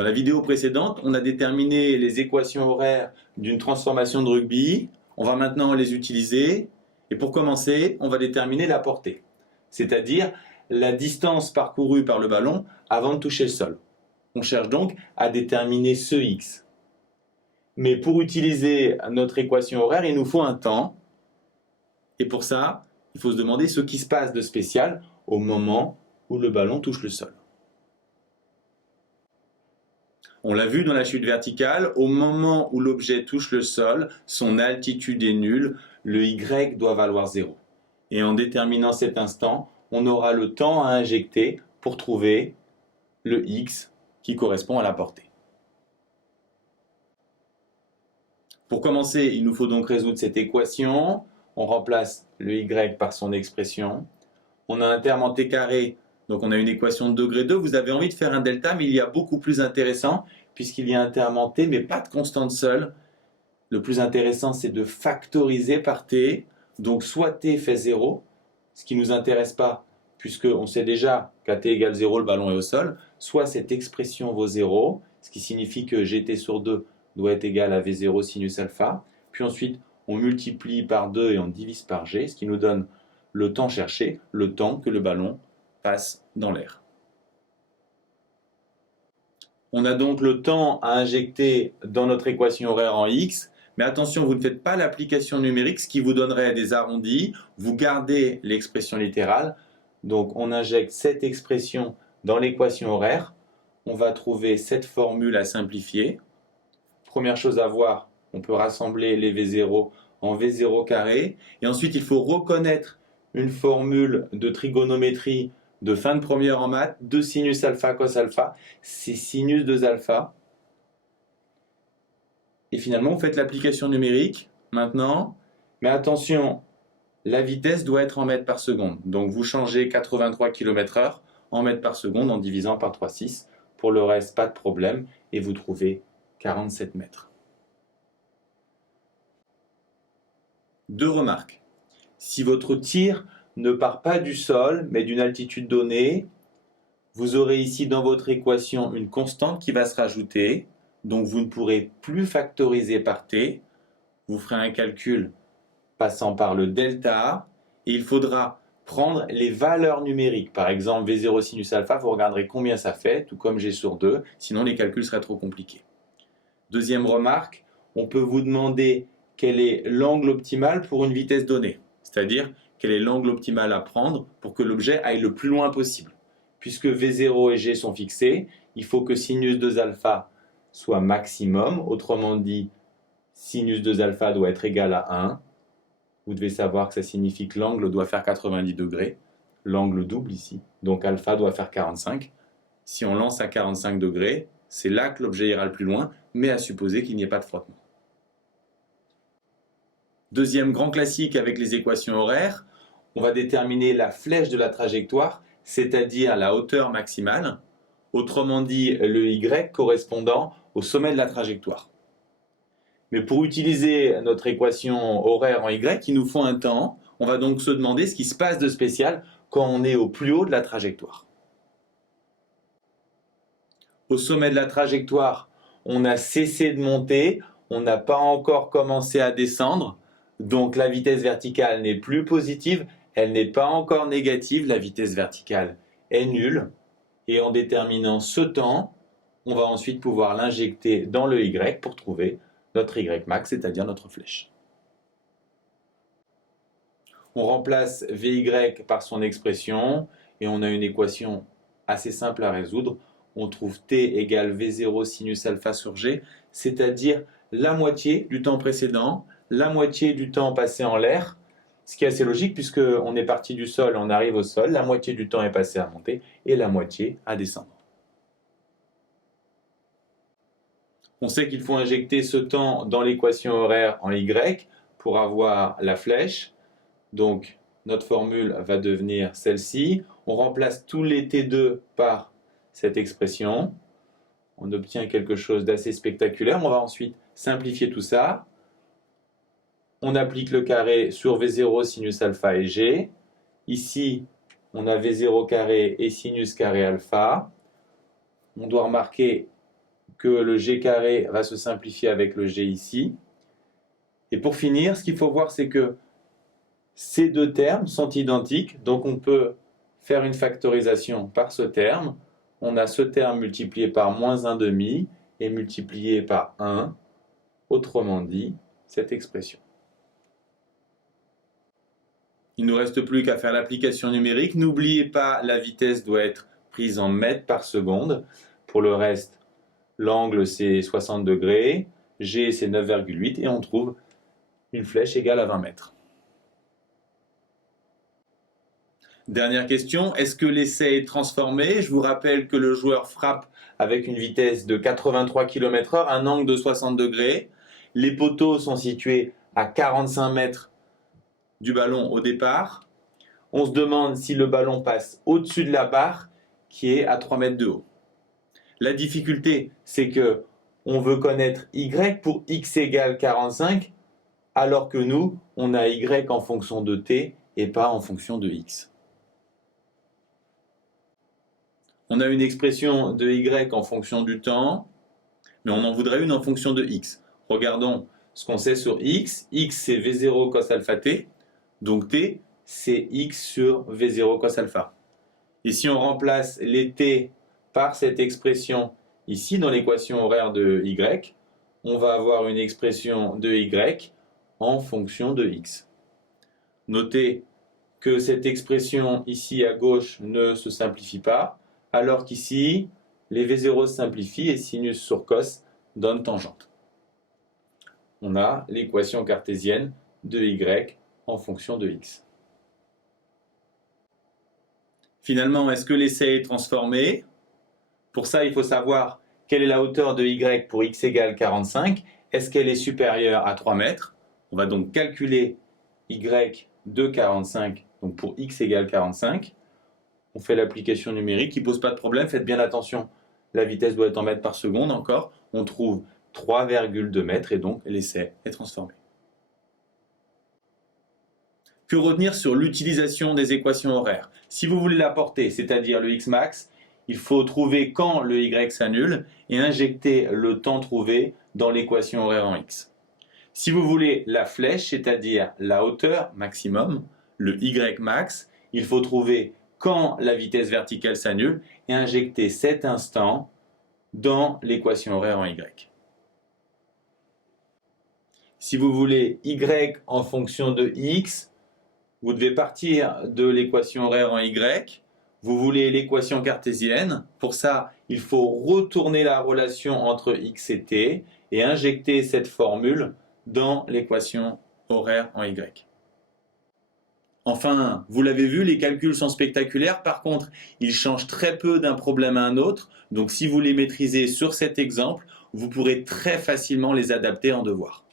Dans la vidéo précédente, on a déterminé les équations horaires d'une transformation de rugby. On va maintenant les utiliser. Et pour commencer, on va déterminer la portée, c'est-à-dire la distance parcourue par le ballon avant de toucher le sol. On cherche donc à déterminer ce x. Mais pour utiliser notre équation horaire, il nous faut un temps. Et pour ça, il faut se demander ce qui se passe de spécial au moment où le ballon touche le sol. On l'a vu dans la chute verticale, au moment où l'objet touche le sol, son altitude est nulle, le y doit valoir 0. Et en déterminant cet instant, on aura le temps à injecter pour trouver le x qui correspond à la portée. Pour commencer, il nous faut donc résoudre cette équation. On remplace le y par son expression. On a un terme en t carré, donc on a une équation de degré 2. Vous avez envie de faire un delta, mais il y a beaucoup plus intéressant, puisqu'il y a un terme en t, mais pas de constante seule. Le plus intéressant, c'est de factoriser par t. Donc soit t fait 0, ce qui ne nous intéresse pas, puisqu'on sait déjà qu'à t égale 0, le ballon est au sol, soit cette expression vaut 0, ce qui signifie que gt sur 2 doit être égal à v0 sinus alpha. Puis ensuite, on multiplie par 2 et on divise par g, ce qui nous donne le temps cherché, le temps que le ballon passe dans l'air. On a donc le temps à injecter dans notre équation horaire en x, mais attention, vous ne faites pas l'application numérique, ce qui vous donnerait des arrondis. Vous gardez l'expression littérale, donc on injecte cette expression dans l'équation horaire. On va trouver cette formule à simplifier. Première chose à voir, on peut rassembler les V0 en V0 carré. Et ensuite, il faut reconnaître une formule de trigonométrie de fin de première en maths, 2 sinus alpha cos alpha, c'est sinus 2 alpha. Et finalement, vous faites l'application numérique maintenant. Mais attention, la vitesse doit être en mètres par seconde. Donc vous changez 83 km/h en mètres par seconde en divisant par 3,6. Pour le reste, pas de problème. Et vous trouvez 47 mètres. Deux remarques. Si votre tir ne part pas du sol, mais d'une altitude donnée, vous aurez ici dans votre équation une constante qui va se rajouter. Donc vous ne pourrez plus factoriser par t. Vous ferez un calcul passant par le delta. Et il faudra prendre les valeurs numériques. Par exemple, V0 sinus alpha, vous regarderez combien ça fait, tout comme G sur 2. Sinon, les calculs seraient trop compliqués. Deuxième remarque, on peut vous demander quel est l'angle optimal pour une vitesse donnée. C'est-à-dire, quel est l'angle optimal à prendre pour que l'objet aille le plus loin possible. Puisque V0 et G sont fixés, il faut que sinus 2 alpha soit maximum. Autrement dit, sinus 2 alpha doit être égal à 1. Vous devez savoir que ça signifie que l'angle doit faire 90 degrés. L'angle double ici. Donc alpha doit faire 45. Si on lance à 45 degrés, c'est là que l'objet ira le plus loin, mais à supposer qu'il n'y ait pas de frottement. Deuxième grand classique avec les équations horaires, on va déterminer la flèche de la trajectoire, c'est-à-dire la hauteur maximale, autrement dit le y correspondant au sommet de la trajectoire. Mais pour utiliser notre équation horaire en y, il nous faut un temps. On va donc se demander ce qui se passe de spécial quand on est au plus haut de la trajectoire. Au sommet de la trajectoire, on a cessé de monter, on n'a pas encore commencé à descendre, donc la vitesse verticale n'est plus positive, elle n'est pas encore négative, la vitesse verticale est nulle. Et en déterminant ce temps, on va ensuite pouvoir l'injecter dans le y pour trouver notre y max, c'est-à-dire notre flèche. On remplace Vy par son expression et on a une équation assez simple à résoudre. On trouve t égale V0 sinus alpha sur g, c'est-à-dire la moitié du temps précédent, la moitié du temps passé en l'air, ce qui est assez logique puisqu'on est parti du sol, on arrive au sol, la moitié du temps est passé à monter et la moitié à descendre. On sait qu'il faut injecter ce temps dans l'équation horaire en y pour avoir la flèche. Donc notre formule va devenir celle-ci. On remplace tous les t2 par cette expression. On obtient quelque chose d'assez spectaculaire. On va ensuite simplifier tout ça. On applique le carré sur V0 sinus alpha et G. Ici, on a V0 carré et sinus carré alpha. On doit remarquer que le g carré va se simplifier avec le g ici. Et pour finir, ce qu'il faut voir, c'est que ces deux termes sont identiques, donc on peut faire une factorisation par ce terme. On a ce terme multiplié par moins 1/2 et multiplié par 1, autrement dit, cette expression. Il ne nous reste plus qu'à faire l'application numérique. N'oubliez pas, la vitesse doit être prise en mètres par seconde. Pour le reste, l'angle c'est 60 degrés, g c'est 9,8 et on trouve une flèche égale à 20 mètres. Dernière question, est-ce que l'essai est transformé? Je vous rappelle que le joueur frappe avec une vitesse de 83 km/h, un angle de 60 degrés. Les poteaux sont situés à 45 mètres du ballon au départ. On se demande si le ballon passe au-dessus de la barre qui est à 3 mètres de haut. La difficulté, c'est que on veut connaître y pour x égale 45, alors que nous, on a y en fonction de t et pas en fonction de x. On a une expression de y en fonction du temps, mais on en voudrait une en fonction de x. Regardons ce qu'on sait sur x. X c'est v0 cos alpha t, donc t c'est x sur v0 cos alpha. Et si on remplace les t par cette expression ici dans l'équation horaire de y, on va avoir une expression de y en fonction de x. Notez que cette expression ici à gauche ne se simplifie pas, alors qu'ici, les V0 se simplifient et sinus sur cos donne tangente. On a l'équation cartésienne de y en fonction de x. Finalement, est-ce que l'essai est transformé? Pour ça, il faut savoir quelle est la hauteur de y pour x égale 45. Est-ce qu'elle est supérieure à 3 mètres? On va donc calculer y de 45, donc pour x égale 45. On fait l'application numérique qui ne pose pas de problème, faites bien attention. La vitesse doit être en mètres par seconde encore. On trouve 3,2 mètres et donc l'essai est transformé. Que retenir sur l'utilisation des équations horaires? Si vous voulez la porter, c'est-à-dire le x max, il faut trouver quand le y s'annule et injecter le temps trouvé dans l'équation horaire en x. Si vous voulez la flèche, c'est-à-dire la hauteur maximum, le y max, il faut trouver quand la vitesse verticale s'annule et injecter cet instant dans l'équation horaire en y. Si vous voulez y en fonction de x, vous devez partir de l'équation horaire en y. Vous voulez l'équation cartésienne. Pour ça, il faut retourner la relation entre x et t et injecter cette formule dans l'équation horaire en y. Enfin, vous l'avez vu, les calculs sont spectaculaires. Par contre, ils changent très peu d'un problème à un autre. Donc, si vous les maîtrisez sur cet exemple, vous pourrez très facilement les adapter en devoir.